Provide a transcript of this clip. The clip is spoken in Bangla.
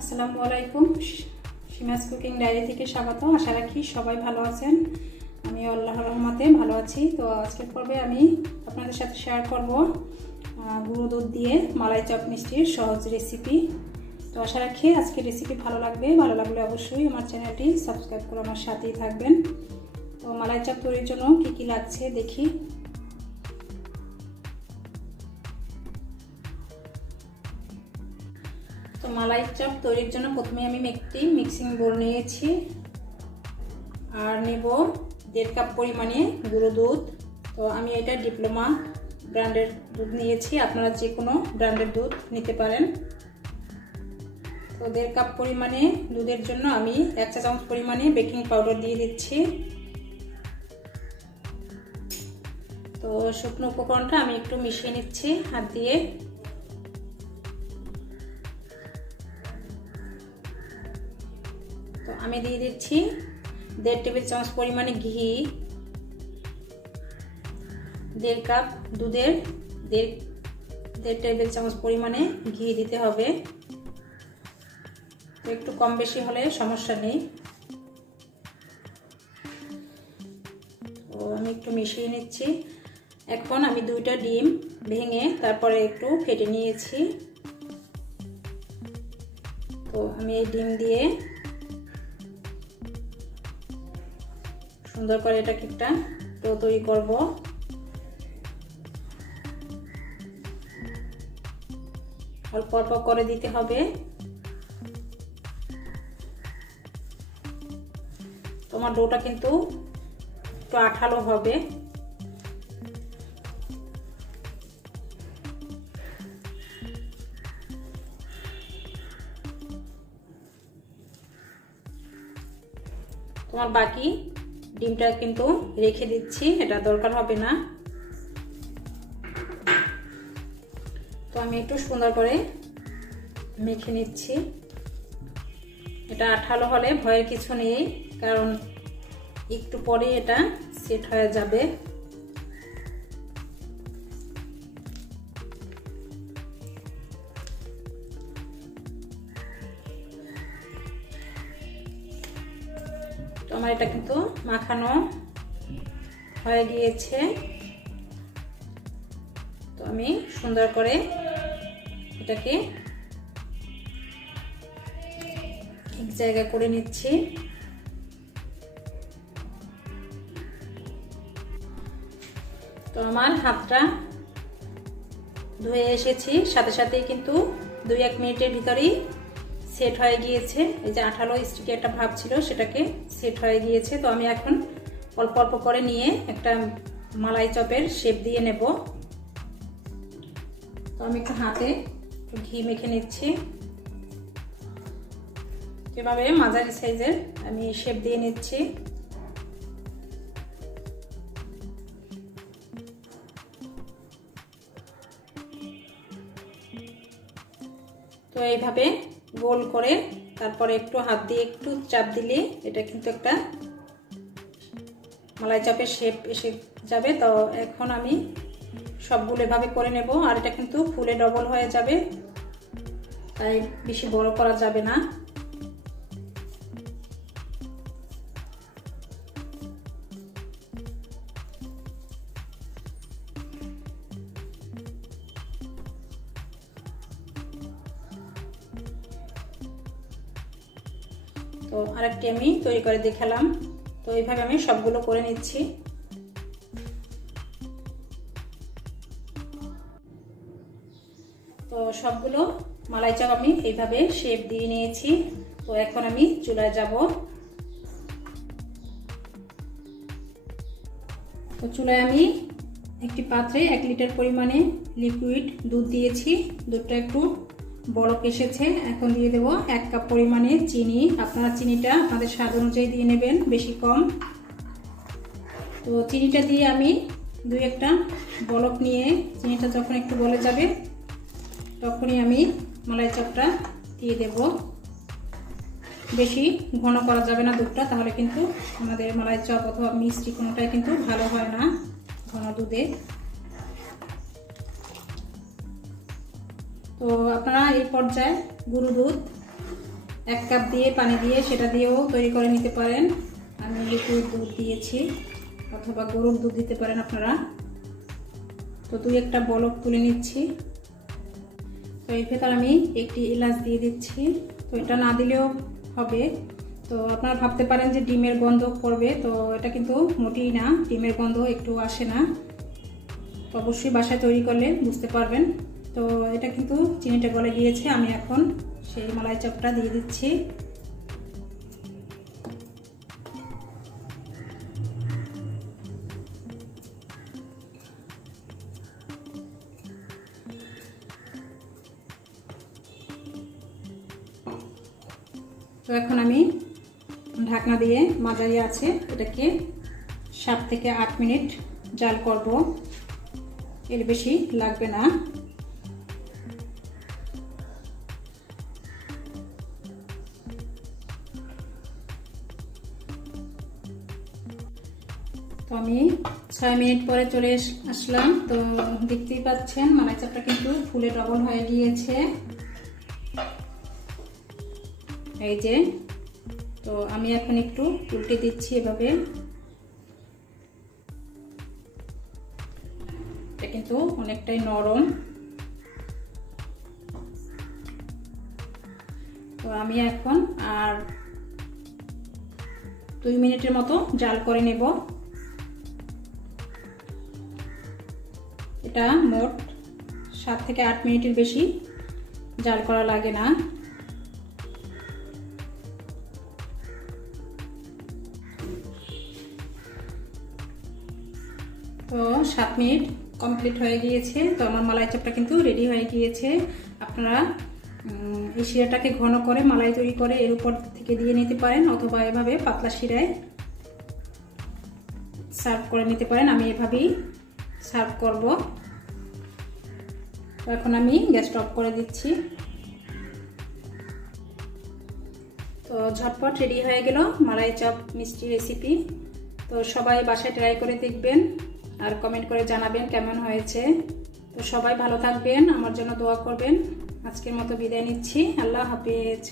আসসালামু আলাইকুম। সীমাস কুকিং ডায়েরি থেকে স্বাগত। আশা রাখি সবাই ভালো আছেন। আমি আল্লাহর রহমতে ভালো আছি। তো আজকের পর্বে আমি আপনাদের সাথে শেয়ার করব গুঁড়ো দুধ দিয়ে মালাই চপ মিষ্টির সহজ রেসিপি। তো আশা রাখি আজকের রেসিপি ভালো লাগবে। ভালো লাগলে অবশ্যই আমার চ্যানেলটি সাবস্ক্রাইব করে আমার সাথেই থাকবেন। তো মালাই চপ তৈরির জন্য কী কী লাগছে দেখি। তো মালাই চপ তৈরির জন্য প্রথমে আমি একটি মিক্সিং বোল নিয়েছি আর নেব 1.5 কাপ পরিমাণে গুঁড়ো দুধ। তো আমি এটা ডিপ্লোমা ব্র্যান্ডের দুধ নিয়েছি, আপনারা যে কোনো ব্র্যান্ডের দুধ নিতে পারেন। তো 1.5 কাপ পরিমাণে দুধের জন্য আমি 1 চা চামচ পরিমাণে বেকিং পাউডার দিয়ে দিচ্ছি। তো শুকনো উপকরণটা আমি একটু মিশিয়ে নিচ্ছি হাত দিয়ে। তো আমি দিয়ে দিচ্ছি 1.5 টেবিল চামচ পরিমাণে ঘি। 1.5 কাপ দুধের 1.5 টেবিল চামচ পরিমাণে ঘি দিতে হবে। তো একটু কম বেশি হলে সমস্যা নেই। তো আমি একটু মিশিয়ে নিচ্ছি। এখন আমি 2টা ডিম ভেঙে তারপরে একটু ফেটে নিয়েছি। তো আমি এই ডিম দিয়ে সুন্দর করে এটাকে একটা ডো তৈরি করব। অল্প অল্প করে দিতে হবে। তোমার ডোটা কিন্তু একটু আঠালো হবে। তোমার বাকি ডিমটা কিন্তু রেখে দিচ্ছি, এটা দরকার হবে না। তো আমি একটু সুন্দর করে মেখে নিচ্ছি। এটা আঠালো হলে ভয়ের কিছু নেই, কারণ একটু পরে এটা সেট হয়ে যাবে। আমার এটা কিন্তু মাখানো হয়ে গিয়েছে। তো আমি সুন্দর করে এটাকে এক জায়গায় করে নিচ্ছি। তো আমার হাতটা ধুয়ে এসেছি, সাথে সাথেই কিন্তু 2-1 মিনিটের ভিতরেই সেট হয়ে গিয়েছে। এই যে আঠালো স্টিকি একটা ভাব ছিল সেটাকে সেট হয়ে গিয়েছে। তো আমি এখন অল্প অল্প করে নিয়ে একটা মালাই চপের শেপ দিয়ে নেব। তো আমি একটু হাতে ঘি মেখে নিচ্ছি। এভাবে মাঝারি সাইজের আমি শেপ দিয়ে নিচ্ছি। তো এইভাবে গোল করে তারপরে একটু হাত দিয়ে একটু চাপ দিলে এটা কিন্তু একটা মালাই চাপের শেপ এসে যাবে। তো এখন আমি সবগুলো এভাবে করে নেব। আর এটা কিন্তু ফুলে ডবল হয়ে যাবে, তাই বেশি বড় করা যাবে না। তো আরেকটি আমি তৈরি করে দেখালাম। তো এইভাবে আমি সবগুলো করে নিচ্ছি। তো সবগুলো মালাই চপ আমি এইভাবে শেপ দিয়ে নিয়েছি। তো এখন আমি চুলায় যাব। তো চুলায় আমি একটি পাত্রে 1 লিটার পরিমাণে লিকুইড দুধ দিয়েছি। দুধটা একটু বরফ এসেছে। এখন দিয়ে দেব 1 কাপ পরিমাণে চিনি। আপনারা চিনিটা আপনাদের স্বাদ অনুযায়ী দিয়ে নেবেন, বেশি কম। তো চিনিটা দিয়ে আমি 2-1টা বরফ নিয়ে চিনিটা যখন একটু গলে যাবে তখনই আমি মালাই চপটা দিয়ে দেব। বেশি ঘন করা যাবে না দুধটা, তাহলে কিন্তু আমাদের মালাই চপ অথবা মিষ্টি কোনোটাই কিন্তু ভালো হয় না ঘন দুধে। তো আপনারা এই পর্যায়ে গুঁড়ো দুধ 1 কাপ দিয়ে পানি দিয়ে সেটা দিয়েও তৈরি করে নিতে পারেন। আমি লিকুইড দুধ দিয়েছি, অথবা গরুর দুধ দিতে পারেন আপনারা। তো 2-1টা বলক তুলে নিচ্ছি। তো এর ভেতর আমি একটি এলাচ দিয়ে দিচ্ছি। তো এটা না দিলেও হবে। তো আপনারা ভাবতে পারেন যে ডিমের গন্ধ করবে, তো এটা কিন্তু মোটেই না, ডিমের গন্ধ একটু আসে না। তো অবশ্যই বাসায় তৈরি করলে বুঝতে পারবেন। তো এটা কিন্তু চিনিটা গলে গিয়েছে, আমি এখন সেই মালাই চপটা দিয়ে দিচ্ছি। তো এখন আমি ঢাকনা দিয়ে মাঝারি আছে এটাকে 7 থেকে 8 মিনিট জাল করব, এর বেশি লাগবে না। তো আমি 6 মিনিট পরে চলে আসলাম। তো দেখতেই পাচ্ছেন মালাই চাপটা কিন্তু ফুলে ডবল হয়ে গিয়েছে, এই যে। তো আমি এখন একটু উল্টে দিচ্ছি এভাবে। এটা কিন্তু অনেকটাই নরম। তো আমি এখন আর 2 মিনিটের মতো জাল করে নেব। এটা মোট 7 থেকে 8 মিনিটের বেশি জাল করা লাগে না। তো 7 মিনিট কমপ্লিট হয়ে গিয়েছে। তো আমার মালাই চপটা কিন্তু রেডি হয়ে গিয়েছে। আপনারা এই শিরাটাকে ঘন করে মালাই তৈরি করে এর উপর থেকে দিয়ে নিতে পারেন, অথবা এভাবে পাতলা শিরায় সার্ভ করে নিতে পারেন। আমি এভাবেই সার্ভ করব। তো এখন আমি গ্যাসটা অফ করে দিচ্ছি। তো ঝটপট রেডি হয়ে গেল মালাই চপ মিষ্টি রেসিপি। তো সবাই বাসায় ট্রাই করে দেখবেন আর কমেন্ট করে জানাবেন কেমন হয়েছে। তো সবাই ভালো থাকবেন, আমার জন্য দোয়া করবেন। আজকের মতো বিদায় নিচ্ছি। আল্লাহ হাফেজ।